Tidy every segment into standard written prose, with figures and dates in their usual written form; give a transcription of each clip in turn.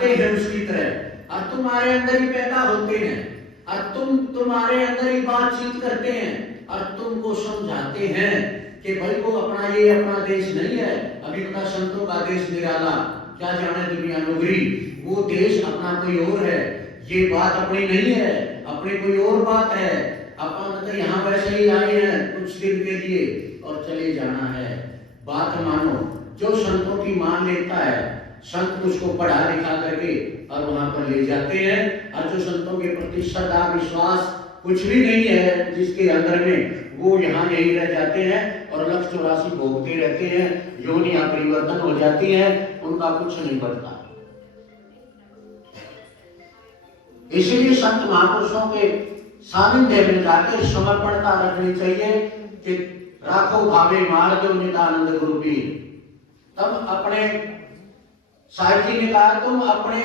चाहते हैं उसकी तरह, और तुम्हारे अंदर ही पैदा होते हैं, और तुम्हारे अंदर ही बातचीत करते हैं, और तुमको समझाते हैं कि भाई वो अपना देश नहीं है, अभी बता संतों का देश निराला, क्या जाने दुनिया नौकरी, वो देश अपना कोई और है, ये बात अपनी नहीं है, अपनी कोई और बात है, अपन तो यहाँ वैसे ही आए हैं कुछ दिन के लिए और चले जाना है। बात मानो, जो संतों की मान लेता है, संत उसको पढ़ा लिखा करके और वहां पर ले जाते हैं, और जो संतों के प्रति श्रद्धा विश्वास कुछ भी नहीं है जिसके अंदर में, वो यहाँ यही रह जाते हैं और 184 भोगते रहते हैं, योनियां परिवर्तन हो जाती हैं, उनका कुछ नहीं बढ़ता। इसलिए संत महापुरुषों के सानिध्य में जाकर समर्पणता रखनी चाहिए कि राखो भावे मार्ग नित्यानंद गुरुपीर। तब अपने साहिब जी ने कहा, तुम अपने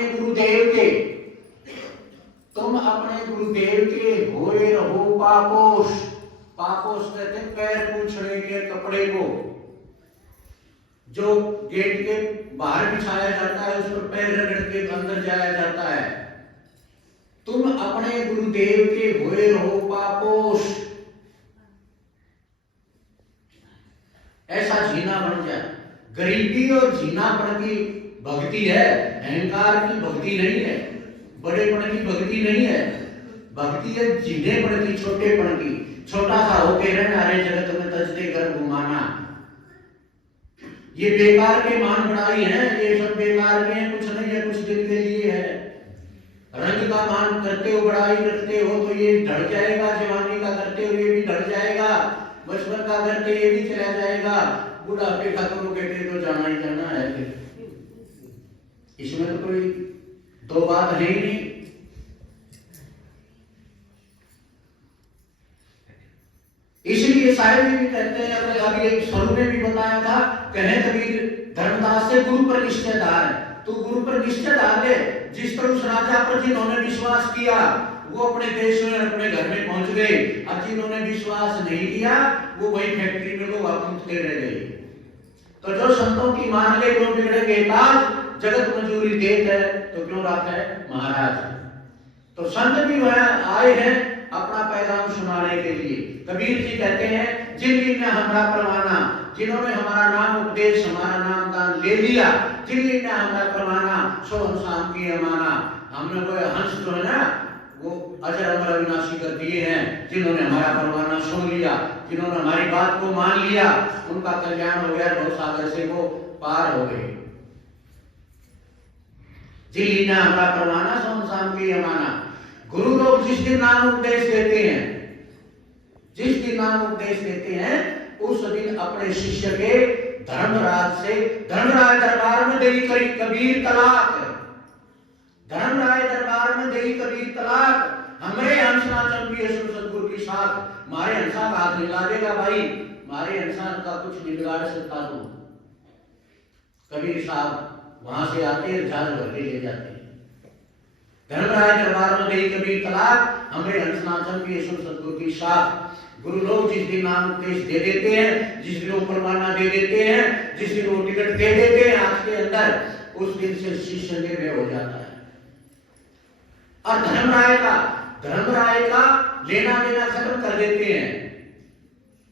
गुरुदेव के होए रहो पापोश। पापोश कहते पैर पूछने के कपड़े को, जो गेट के बाहर बिछाया जाता है, उस पर पैर रगड़ के अंदर जाया जाता है। तुम अपने गुरुदेव के होए रहो पापोश, ऐसा जीना बन जाए। गरीबी और जीनापन की भक्ति है, अहंकार की भक्ति नहीं है, बड़ेपन की भक्ति नहीं है, भक्ति है जीनेपन की, छोटेपन की। छोटा सा होके रहना, रे जगत में तजते कर घुमाना, ये बेकार के मान बढ़ाई है, ये सब बेकार के हैं, कुछ नहीं है, कुछ दिन के लिए है। रंग का मान करते हो, बड़ाई रखते हो तो ये ढल जाएगा, जवानी का करते हो ये भी ढल जाएगा, बचपन का करते ये भी चला जाएगा, बुढ़ापे का करोगे तो जाना ही जाना है। इसमें तो कोई दो बात है ही नहीं। इसलिए साहिब जी भी कहते हैं, अभी एक स्वरूप ने भी बताया था, कहे कबीर धर्मदास से गुरु पर निश्चय धार है, तू गुरु पर निश्चय धार ले। जिस पर उस राजा पर जिन्होंने विश्वास किया वो अपने देश में अपने घर में पहुंच गए, और जिन्होंने विश्वास नहीं किया वो वही फैक्ट्री में लोग आपूर्ति रह गए। तो जो संतों की मान ले क्यों बिगड़ेंगे ताज, जगत मजूरी देत है तो क्यों रात है महाराज। तो संत भी वह आए हैं अपना पैगाम सुनाने के लिए। कबीर जी कहते हैं, जिन ने हमारा परवाना, जिन्होंने हमारा नाम उपदेश हमारा नाम दान ले लिया, जिन ने हमारा परवाना सो हम शाम की अमाना। हमने वो हंस जो है ना वो अजर अमर अविनाशी कर दिए हैं, जिन्होंने हमारा परवाना सुन लिया, जिन्होंने हमारी बात को मान लिया, उनका कल्याण हो गया, बहुत सागर से वो पार हो गए। जिन ने हमारा परवाना सो हम शाम की अमाना। गुरु लोग जिस दिन नाम उपदेश देते हैं, जिस दिन नाम उपदेश देते हैं, उस दिन अपने शिष्य के धर्मराज से, धर्मराज दरबार में देई करी कबीर तलाक, धर्मराज दरबार में देई कबीर तलाक। हमरे हंसना चंपी सतगुरु की साथ, मारे हंसा का हाथ मिला देगा भाई, मारे हंसा का कुछ नहीं बिगाड़ सकता तू। कबीर साहब वहां से आते हैं, झाल भर के ले जाते हैं। धर्मराज दरबार में देई कबीर तलाक, हमरे हंसना चंपी सतगुरु की साथ। गुरु लोग जिस दिन नाम उपदेश दे देते हैं, जिस दिन वो परवाना दे देते हैं, जिस दिन वो टिकट दे देते हैं आज के अंदर, उस दिन से शिष्य निर्भय हो जाता है। और धर्मराय का लेना देना खत्म कर देते हैं।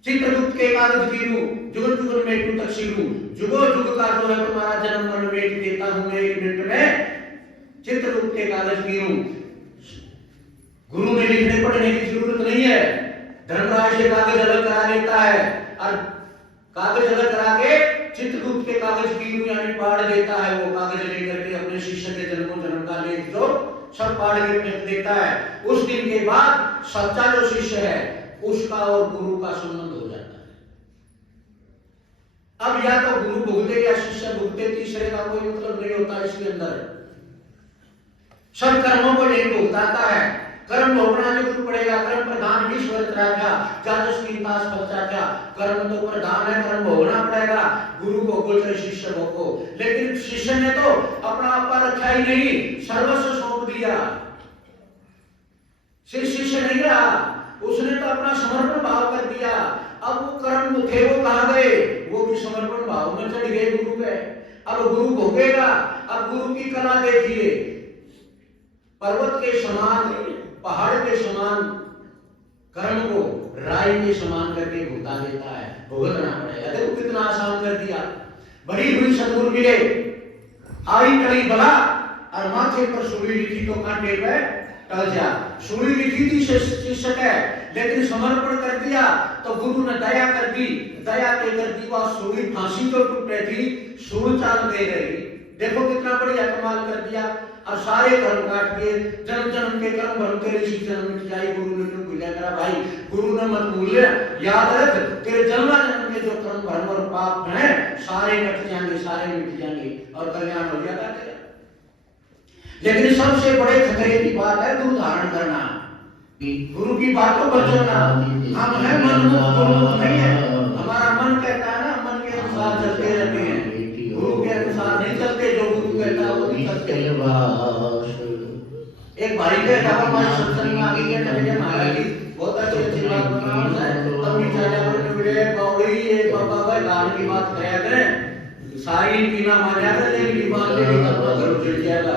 चित्रगुप्त के कागज गिरू, जुग जुग में तू तकसीरू, जुगो जुग का जो है तुम्हारा जन्म मरण बेच देता हूं मैं 1 मिनट में। चित्रगुप्त के कागज गिरू, गुरु में लिखने पढ़ने की जरूरत नहीं है, धर्मराज से कागज अलग करा लेता है, और कागज अलग करा के चित्रगुप्त के कागज की यानी पाड़ देता है। वो कागज लेकर के अपने शिष्य के जन्म का लेख जो सब पाड़ के फेंक देता है। उस दिन के बाद सच्चा जो शिष्य है उसका और गुरु का संबंध हो जाता है। अब या तो गुरु भुगते या शिष्य भुगते, तीसरे का कोई मतलब नहीं होता इसके अंदर। सब कर्मों को यही भुगताता है। कर्म भोगना जरूर पड़ेगा। कर्म प्रधान ईश्वर राजा जाजस की दास बच्चा क्या, कर्म तो प्रधान है, कर्म भोगना पड़ेगा। गुरु को गोचर शिष्य को, लेकिन शिष्य ने तो अपना आपा रखा ही नहीं, सर्वस्व सौंप दिया। शिष्य नहीं रहा, उसने तो अपना समर्पण भाव कर दिया। अब वो कर्म थे वो कहां गए, वो भी समर्पण भाव में चढ़ गए गुरु के। अब गुरु भोगेगा, अब गुरु की कला देखिए, पर्वत के समान, पहाड़ के समान कर्म को राई के समान करके भुगता देता है, भुगतना पड़ेगा। देखो कितना आसान कर दिया। बड़ी हुई सतगुरु मिले, आई कड़ी बला और माथे पर सूली लिखी तो कांटे पे टल जा। सूली लिखी थी शिष्य है, लेकिन समर्पण कर दिया तो गुरु ने दया कर दी। दया के कर दी वह सूली फांसी तो टूट रही थी, सूल चाल दे रही। देखो कितना बढ़िया कमाल कर दिया। और सारे कर्म काट दिए, जन्म जन्म के कर्म भरम तेरे इसी जन्म मिट जाए। गुरु ने क्यों भूला मेरा भाई, गुरु ने मत भूल, याद रख तेरे जन्म जन्म के जो कर्म भरम और पाप हैं सारे कट जाएंगे, सारे मिट जाएंगे और कल्याण हो जाएगा तेरा। लेकिन सबसे बड़े खतरे की बात है गुरु धारण करना, गुरु की बातों पर चलना। हम है मनमुख, गुरुमुख नहीं है। हमारा मन कहता है ना, मन के अनुसार चलते रहते हैं, गुरु के अनुसार नहीं चलते। जो गुरु कहता है वो नहीं चलते। एक भाई कहता है हमारे सत्संग में आगे क्या चले महाराज जी बहुत अच्छी अच्छी बात बता रहे हैं, तब बेचारे अपने वीडियो बावड़ी ये बाबा भाई गान की बात कराया करें, सारी पीना मारा कर लेकिन ईमान ले तब घर उजड़ जाएगा।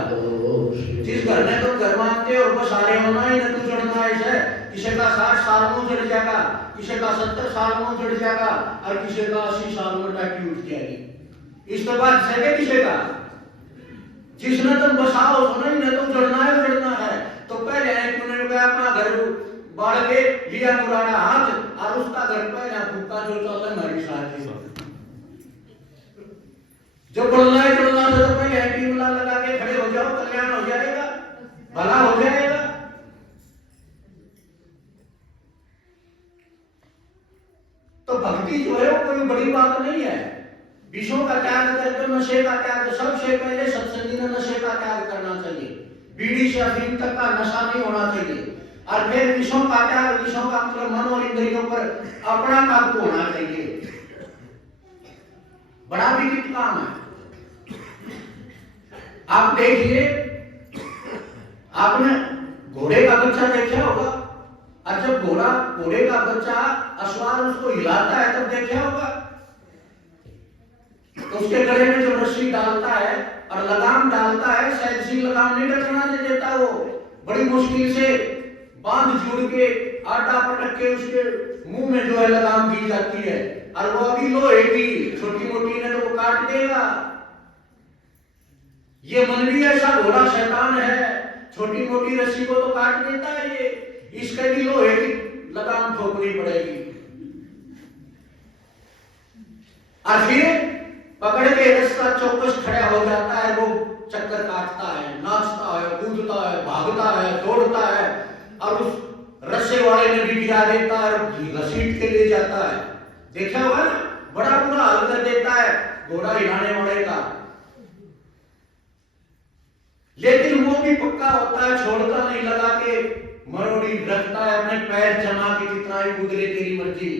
जिस घर ने तुम घर मानते हो वो सारे होना ही न तू चढ़ना है। किसी का 60 साल में उजड़ जाएगा, किसी का 70 साल में उजड़ जाएगा और किसी का 80 साल में टाटी उठ जाएगी। इस तो बात सके किसी का जिसने तुम बसाओ तो नहीं, न तो उजड़ना है। तो पहले तूने अपना घर बाढ़ के लिया मुराड़ा हाथ और उसका घर पहले फूका जो चलता है हमारी साथ जो बोलना है चलना है तो पहले टीमला लगा के खड़े हो जाओ, कल्याण हो जाएगा, भला हो जाएगा। तो भक्ति जो है वो कोई बड़ी बात नहीं है। विषयों का त्याग करके नशे का त्याग, सबसे पहले सत्संगी ने नशे का त्याग करना चाहिए। बीड़ी से अफीम तक का नशा नहीं होना चाहिए। और फिर विषयों का त्याग, विषयों का मतलब मन और इंद्रियों पर अपना काबू होना चाहिए। बड़ा विचित्र काम है। आप देखिए, आपने घोड़े का बच्चा देखा होगा, और जब घोड़े का बच्चा अश्वार उसको हिलाता है तब देखा होगा। तो उसके गले में जो रस्सी डालता है और लगाम डालता है, सहज लगाम नहीं डरना देता, वो बड़ी मुश्किल से बांध जोड़ के आटा पटक के उसके मुंह में जो है लगाम दी जाती है। और वो अभी लोहे की छोटी मोटी ने तो वो काट देगा। ये मन भी ऐसा घोड़ा शैतान है, छोटी मोटी रस्सी को तो काट देता है ये, इसके भी लोहे की लगाम ठोकनी पड़ेगी। और फिर पकड़ के रास्ता चौकस खड़ा हो जाता है, वो चक्कर काटता है, नाचता है, कूदता है, भागता है, दौड़ता है और उस रस्से वाले ने भी गिरा देता है, घसीट के ले जाता है। देखा होगा ना, बड़ा बुरा हाल कर देता है घोड़ा हिलाने वाले का। लेकिन वो भी पक्का होता है, छोड़ता नहीं, लगा के मरोड़ी रखता है, अपने पैर जमा के कितना ही कूद ले तेरी मर्जी।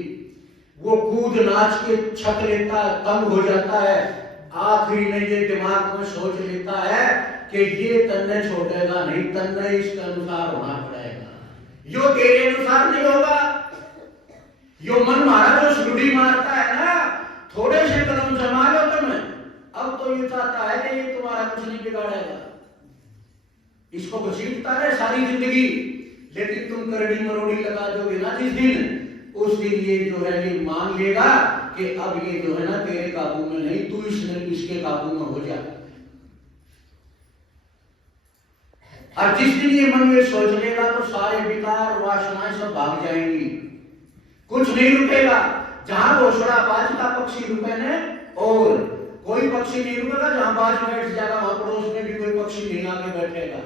वो कूद नाच के छक लेता है, तंग हो जाता है। आखिरी में ये दिमाग में सोच लेता है कि ये तन्ने छोड़ेगा नहीं, तन्ने इसके अनुसार होना पड़ेगा, यो तेरे अनुसार नहीं होगा। यो मन मारा जो सुरुड़ी मारता है ना, थोड़े से कदम जमा लो तुम, अब तो ये चाहता है कि ये तुम्हारा कुछ नहीं बिगाड़ेगा, इसको घसीटता है सारी जिंदगी। लेकिन तुम करड़ी मरोड़ी लगा दोगे ना जिस दिन, उस दिन ये जो है ये मान लेगा कि अब ये जो है ना तेरे काबू में नहीं, तू इसके काबू में हो जा। और जिस दिन ये मन में सोच लेगा तो सारे विकार वासनाएं सब भाग जाएंगी, कुछ नहीं रुकेगा। जहां घोषणा बाज का पक्षी रुके ने और कोई पक्षी नहीं रुकेगा, जहां बाज बैठ जाएगा वहां पड़ोस में भी कोई पक्षी नहीं आके बैठेगा।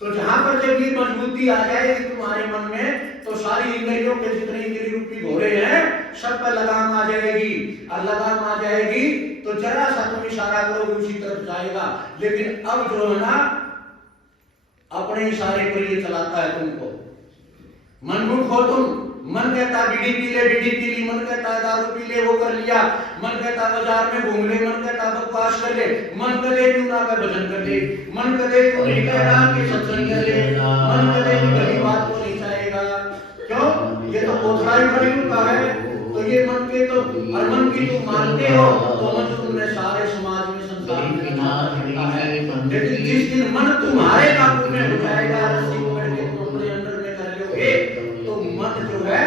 तो जहां पर जब ये मजबूती आ जाएगी तुम्हारे मन में, तो सारी इंद्रियों के जितने इंद्रिय रूपी घोड़े हैं सब पर लगाम आ जाएगी। और लगाम आ जाएगी तो जरा सा तुम इशारा करोगे उसी तरफ जाएगा। लेकिन अब जो है ना अपने इशारे पर ये चलाता है तुमको। मनमुख हो तुम, मन कहता बीड़ी पी ले, बीड़ी पी ली, मन कहता दारू पी ले, वो कर लिया, मन कहता बाजार में घूम ले, मन कहता बकवास कर ले, मन करे क्यों ना का भजन कर ले, मन करे क्यों नहीं कह रहा कि सत्संग कर ले, मन करे कि गली बात को नहीं चाहेगा। क्यों? ये तो कोथड़ा ही कलयुग का है। तो ये मन के तो और मन की तुम मानते हो तो मन तुमने सारे समाज में संसार में, लेकिन जिस दिन मन तुम्हारे काबू में हो जाएगा, रस्सी पकड़ के तुम अपने अंदर में कर लोगे, तो मन जो है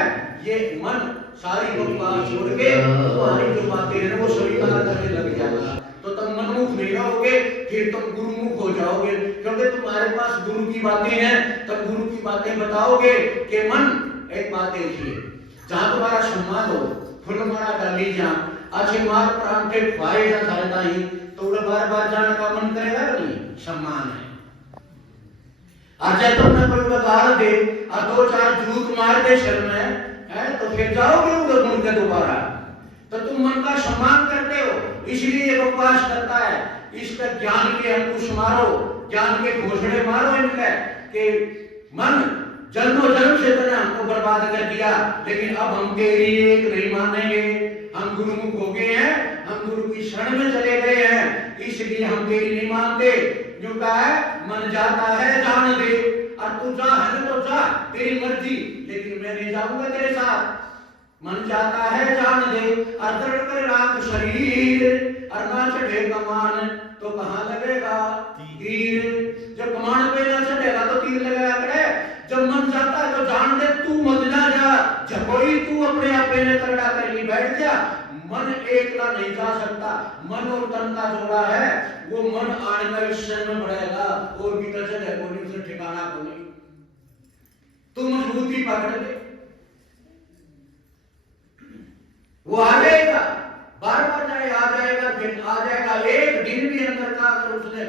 ये मन सारी बकवास छोड़ के तुम्हारी जो बातें हैं वो स्वीकार करने लग जाएगा। तो तुम मनमुख नहीं रहोगे, फिर तुम गुरुमुख हो जाओगे, क्योंकि तुम्हारे पास गुरु की बातें हैं। तुम गुरु की बातें बताओगे कि मन एक बात देखिए, जहां तुम्हारा सम्मान हो, फुल मारा डाली जा अच्छे मार प्राण के फायदा थारता ही, तो बार बार जाने का मन करेगा नहीं, सम्मान है। और जब तुमने कोई बगाड़ दे और दो चार जूत मार दे शर्म में है, तो फिर जाओगे उधर मुड़ के दोबारा। तो तुम मन का सम्मान करते हो, इसलिए ये बकवास करता है। इसका ज्ञान के अंकुश मारो, ज्ञान के घोषणे मारो इनके कि मन जन्मों जन्म से तूने हमको बर्बाद कर दिया, लेकिन अब हम तेरी एक नहीं मानेंगे। हम गुरुमुख हो गए हैं, हम गुरु की शरण में चले गए हैं, इसलिए हम तेरी नहीं मानते। जो कहा है मन जाता है जान दे, और तू जा है तो जा, तेरी मर्जी, लेकिन मैं नहीं जाऊंगा तेरे साथ। मन जाता है जान दे, और दृढ़ कर राख शरीर, और ना चढ़े कमान तो कहां लगेगा तीर। जब कमान पे ना चढ़ेगा तो तीर लगेगा करे। जब मन जाता है तो जान दे, तू मत जा, जब कोई तू अपने आप में करड़ा कर ही बैठ जा। मन एकला नहीं जा सकता, मन और तन का जोड़ा है, वो मन आने का विषय में बढ़ेगा, और भी कचर है कोई उसे ठिकाना को नहीं। तू मजबूती पकड़ ले, वो आ जाएगा, बार बार जाए आ जाएगा, फिर आ जाएगा। एक दिन भी अंदर का अगर उसने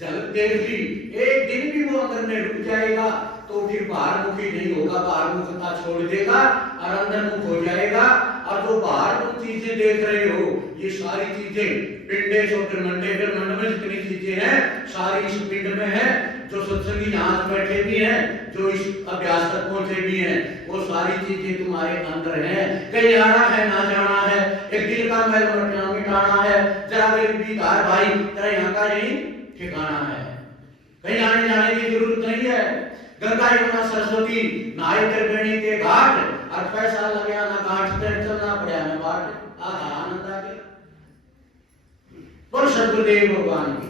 झलक देख ली, एक दिन भी वो अंदर में रुक जाएगा, तो फिर बाहर मुखी नहीं होगा, बाहर मुखता छोड़ देगा और अंदर मुख हो जाएगा। और जो बाहर तुम चीजें देख रहे हो, ये सारी चीजें पिंडे ब्रह्मांड में जितनी चीजें हैं सारी इस पिंड में है। जो सत्संगी यहाँ बैठे भी हैं, जो इस अभ्यास तक पहुंचे भी हैं, वो सारी चीजें तुम्हारे अंदर हैं। कहीं आना है ना जाना है, एक दिल का मैल मिटाना है, जरा भी धार भाई तेरा यहाँ का यही ठिकाना है, कहीं आने जाने की जरूरत नहीं है। गंगा यमुना सरस्वती नहाए त्रिवेणी के घाट, और पैसा लगे ना घाट पर चलना पड़ा मैं बाट, आधा आनंद आ गया। पर सदगुरुदेव भगवान की